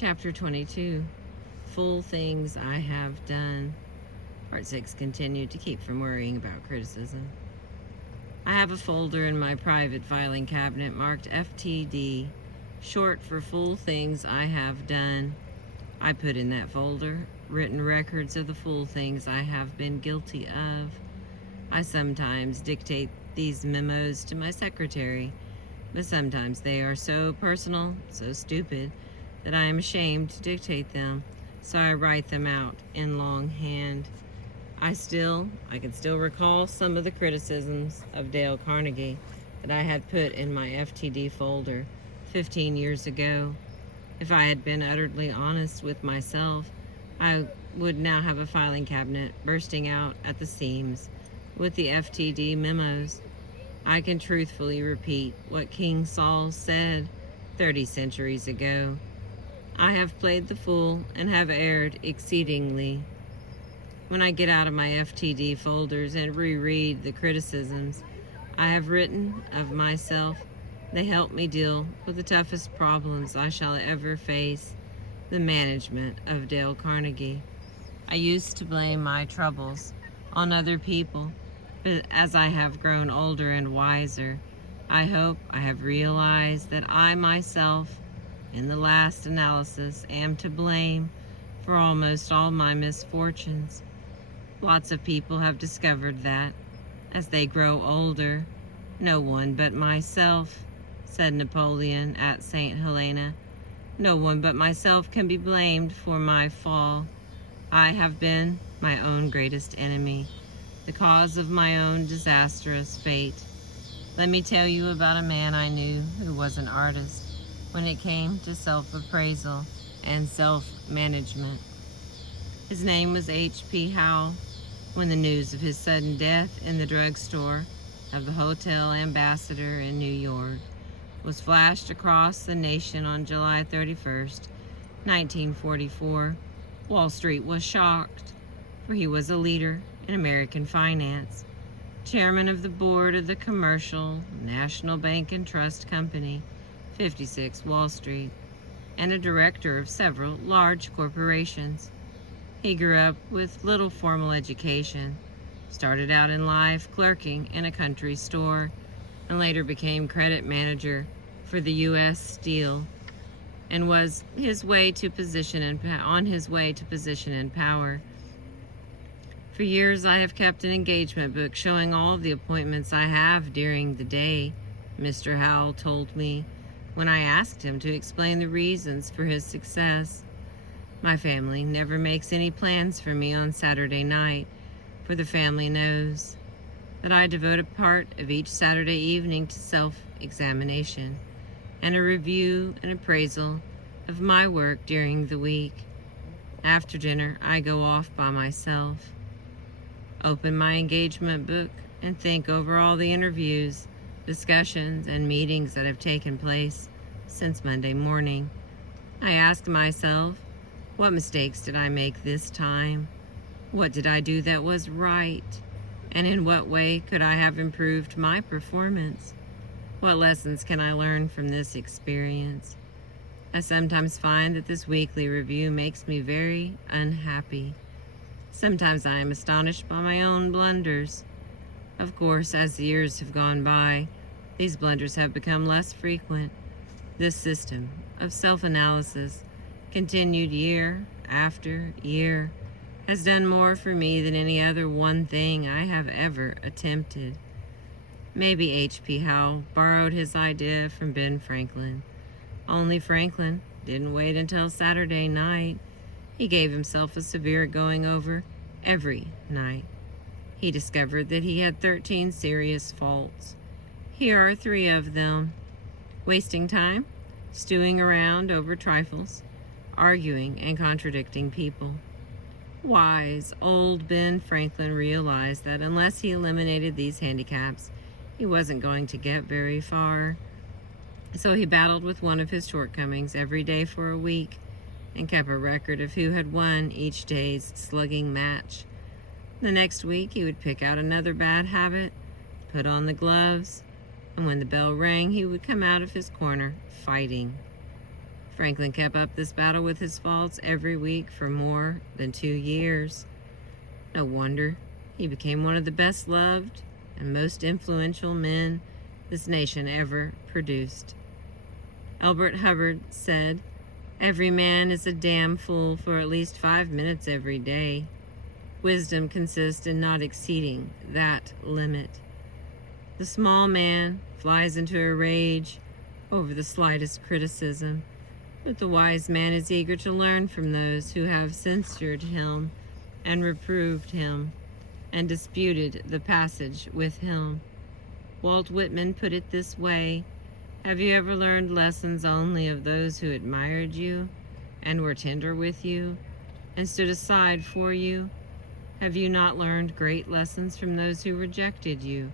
Chapter 22, Full Things I Have Done. Part 6 continued to keep from worrying about criticism. I have a folder in my private filing cabinet marked FTD, short for Full Things I Have Done. I put in that folder written records of the full things I have been guilty of. I sometimes dictate these memos to my secretary, but sometimes they are so personal, so stupid, that I am ashamed to dictate them, so I write them out in longhand. I can still recall some of the criticisms of Dale Carnegie that I had put in my FTD folder 15 years ago. If I had been utterly honest with myself, I would now have a filing cabinet bursting out at the seams with the FTD memos. I can truthfully repeat what King Saul said 30 centuries ago. I have played the fool and have erred exceedingly. When I get out of my FTD folders and reread the criticisms I have written of myself, they help me deal with the toughest problems I shall ever face, the management of Dale Carnegie. I used to blame my troubles on other people, but as I have grown older and wiser, I hope I have realized that I myself, in the last analysis, am to blame for almost all my misfortunes. Lots of people have discovered that, as they grow older. No one but myself, said Napoleon at St. Helena. No one but myself can be blamed for my fall. I have been my own greatest enemy, the cause of my own disastrous fate. Let me tell you about a man I knew who was an artist when it came to self-appraisal and self-management. His name was H.P. Howell. When the news of his sudden death in the drugstore of the Hotel Ambassador in New York was flashed across the nation on July 31st, 1944, Wall Street was shocked, for he was a leader in American finance, chairman of the board of the Commercial National Bank and Trust Company, 56 Wall Street, and a director of several large corporations. He grew up with little formal education, started out in life clerking in a country store, and later became credit manager for the U.S. Steel, and was on his way to position and power. For years I have kept an engagement book showing all of the appointments I have during the day, Mr. Howell told me when I asked him to explain the reasons for his success. My family never makes any plans for me on Saturday night, for the family knows that I devote a part of each Saturday evening to self-examination and a review and appraisal of my work during the week. After dinner, I go off by myself, open my engagement book, and think over all the interviews, discussions, and meetings that have taken place since Monday morning. I ask myself, what mistakes did I make this time? What did I do that was right? And in what way could I have improved my performance? What lessons can I learn from this experience? I sometimes find that this weekly review makes me very unhappy. Sometimes I am astonished by my own blunders. Of course, as the years have gone by, these blunders have become less frequent. This system of self-analysis, continued year after year, has done more for me than any other one thing I have ever attempted. Maybe H.P. Howell borrowed his idea from Ben Franklin. Only Franklin didn't wait until Saturday night. He gave himself a severe going over every night. He discovered that he had 13 serious faults. Here are 3 of them: wasting time, stewing around over trifles, arguing and contradicting people. Wise old Ben Franklin realized that unless he eliminated these handicaps, he wasn't going to get very far. So he battled with one of his shortcomings every day for a week and kept a record of who had won each day's slugging match. The next week he would pick out another bad habit, put on the gloves, and when the bell rang he would come out of his corner fighting. Franklin kept up this battle with his faults every week for more than 2 years. No wonder he became one of the best loved and most influential men this nation ever produced. Elbert Hubbard said, "Every man is a damn fool for at least 5 minutes every day. Wisdom consists in not exceeding that limit. The small man flies into a rage over the slightest criticism, but the wise man is eager to learn from those who have censured him and reproved him and disputed the passage with him." Walt Whitman put it this way: "Have you ever learned lessons only of those who admired you and were tender with you and stood aside for you? Have you not learned great lessons from those who rejected you,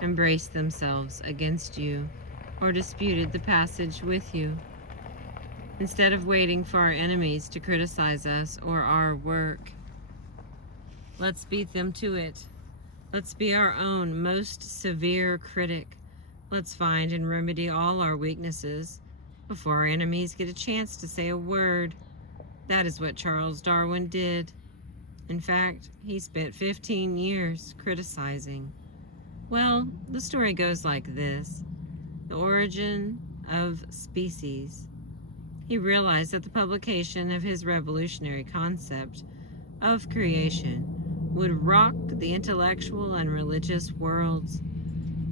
embraced themselves against you, or disputed the passage with you? Instead of waiting for our enemies to criticize us or our work, let's beat them to it. Let's be our own most severe critic. Let's find and remedy all our weaknesses before our enemies get a chance to say a word." That is what Charles Darwin did. In fact, he spent 15 years criticizing. Well, the story goes like this: the origin of species. He realized that the publication of his revolutionary concept of creation would rock the intellectual and religious worlds.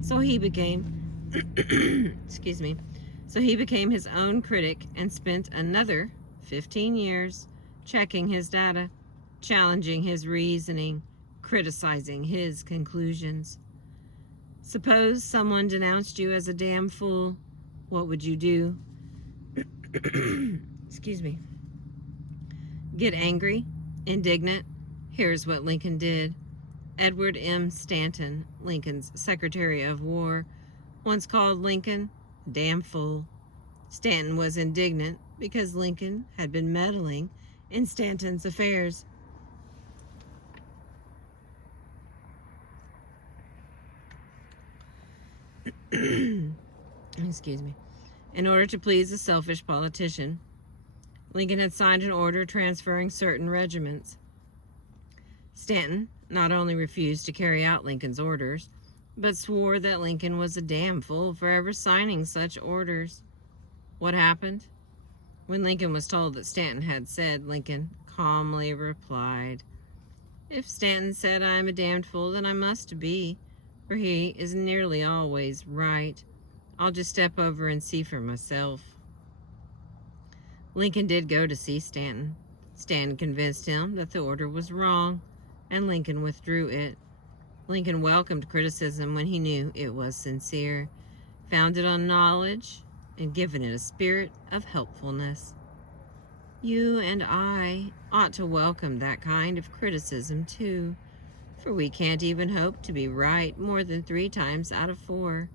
So he became So he became his own critic and spent another 15 years checking his data, challenging his reasoning, criticizing his conclusions. Suppose someone denounced you as a damn fool. What would you do? Get angry? Indignant? Here's what Lincoln did. Edward M. Stanton, Lincoln's Secretary of War, once called Lincoln damn fool. Stanton was indignant because Lincoln had been meddling in Stanton's affairs. In order to please a selfish politician, Lincoln had signed an order transferring certain regiments. Stanton not only refused to carry out Lincoln's orders, but swore that Lincoln was a damn fool for ever signing such orders. What happened? When Lincoln was told that Stanton had said, Lincoln calmly replied, "If Stanton said I am a damned fool, then I must be, for he is nearly always right. I'll just step over and see for myself." Lincoln did go to see Stanton. Stanton convinced him that the order was wrong, and Lincoln withdrew it. Lincoln welcomed criticism when he knew it was sincere, founded on knowledge, and given it a spirit of helpfulness. You and I ought to welcome that kind of criticism too, for we can't even hope to be right more than 3 times out of 4.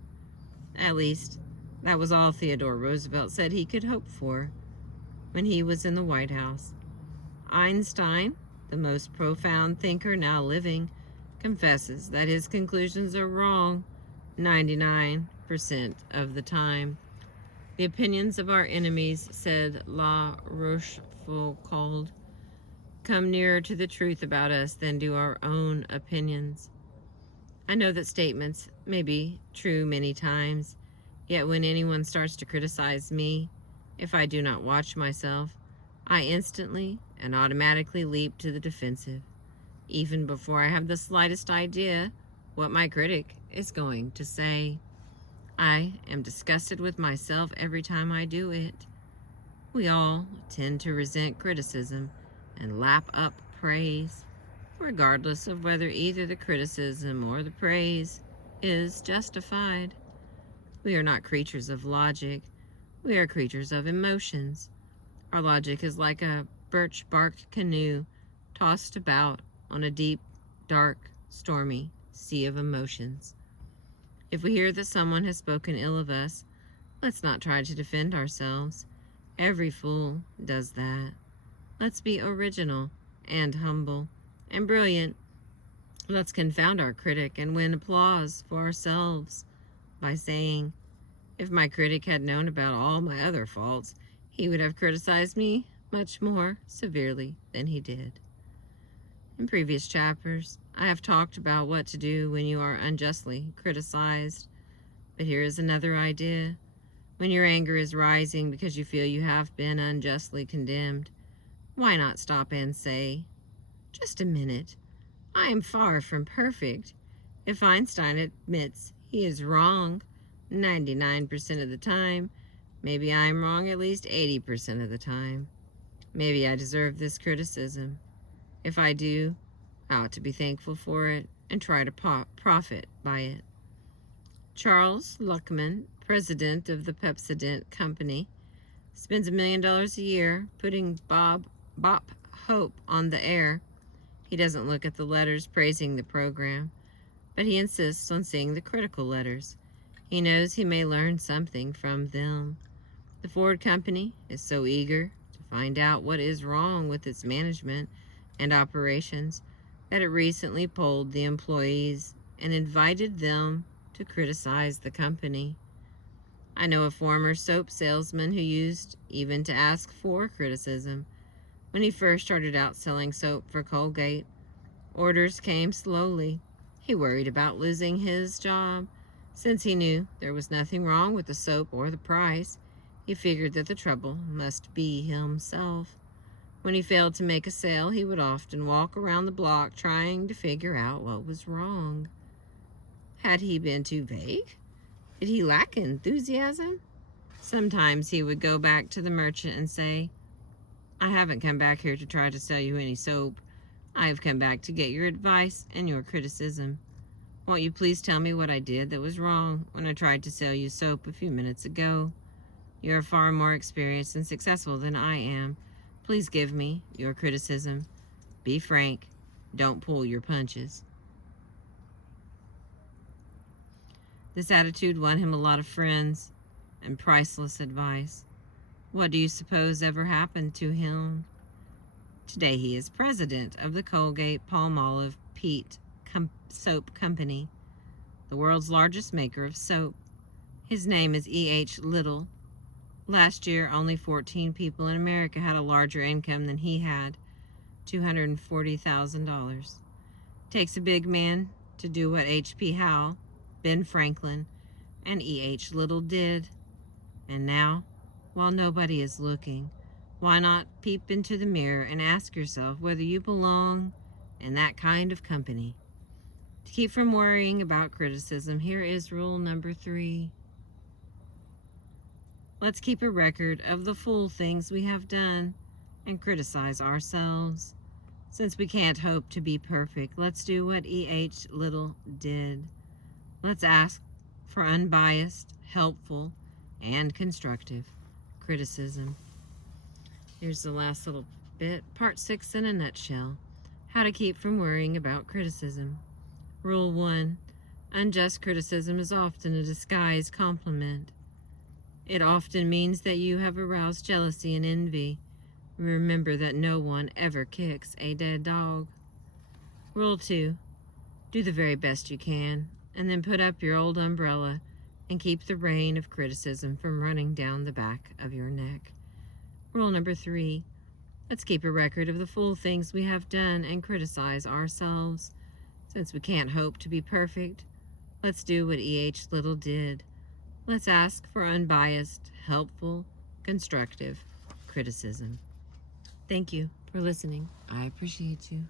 At least, that was all Theodore Roosevelt said he could hope for when he was in the White House. Einstein, the most profound thinker now living, confesses that his conclusions are wrong 99% of the time. The opinions of our enemies, said La Rochefoucauld, come nearer to the truth about us than do our own opinions. I know that statements may be true many times, yet when anyone starts to criticize me, if I do not watch myself, I instantly and automatically leap to the defensive, even before I have the slightest idea what my critic is going to say. I am disgusted with myself every time I do it. We all tend to resent criticism and lap up praise, regardless of whether either the criticism or the praise is justified. We are not creatures of logic. We are creatures of emotions. Our logic is like a birch-barked canoe tossed about on a deep, dark, stormy sea of emotions. If we hear that someone has spoken ill of us, let's not try to defend ourselves. Every fool does that. Let's be original and humble and brilliant. Let's confound our critic and win applause for ourselves by saying, "If my critic had known about all my other faults, he would have criticized me much more severely than he did. In previous chapters, I have talked about what to do when you are unjustly criticized, but here is another idea. When your anger is rising because you feel you have been unjustly condemned, why not stop and say, "Just a minute, I am far from perfect. If Einstein admits he is wrong 99% of the time, maybe I am wrong at least 80% of the time. Maybe I deserve this criticism. If I do, I ought to be thankful for it and try to profit by it." Charles Luckman, president of the Pepsodent Company, spends $1 million a year putting Bop Hope on the air. He doesn't look at the letters praising the program, but he insists on seeing the critical letters. He knows he may learn something from them. The Ford Company is so eager to find out what is wrong with its management and operations that it recently polled the employees and invited them to criticize the company. I know a former soap salesman who used even to ask for criticism. When he first started out selling soap for Colgate, orders came slowly. He worried about losing his job. Since he knew there was nothing wrong with the soap or the price, he figured that the trouble must be himself. When he failed to make a sale, he would often walk around the block trying to figure out what was wrong. Had he been too vague? Did he lack enthusiasm? Sometimes he would go back to the merchant and say, "I haven't come back here to try to sell you any soap. I have come back to get your advice and your criticism. Won't you please tell me what I did that was wrong when I tried to sell you soap a few minutes ago? You are far more experienced and successful than I am. Please give me your criticism. Be frank. Don't pull your punches." This attitude won him a lot of friends and priceless advice. What do you suppose ever happened to him? Today he is president of the Colgate-Palmolive Peet Soap Company, the world's largest maker of soap. His name is E.H. Little. Last year, only 14 people in America had a larger income than he had, $240,000. Takes a big man to do what H.P. Howe, Ben Franklin, and E.H. Little did. And now, while nobody is looking, why not peep into the mirror and ask yourself whether you belong in that kind of company? To keep from worrying about criticism, here is rule number 3. Let's keep a record of the full things we have done and criticize ourselves. Since we can't hope to be perfect, let's do what E.H. Little did. Let's ask for unbiased, helpful, and constructive criticism. Here's the last little bit, part 6 in a nutshell. How to keep from worrying about criticism. Rule 1. Unjust criticism is often a disguised compliment. It often means that you have aroused jealousy and envy. Remember that no one ever kicks a dead dog. Rule 2. Do the very best you can, and then put up your old umbrella and keep the rain of criticism from running down the back of your neck. Rule number 3. Let's keep a record of the full things we have done and criticize ourselves. Since we can't hope to be perfect, let's do what E.H. Little did. Let's ask for unbiased, helpful, constructive criticism. Thank you for listening. I appreciate you.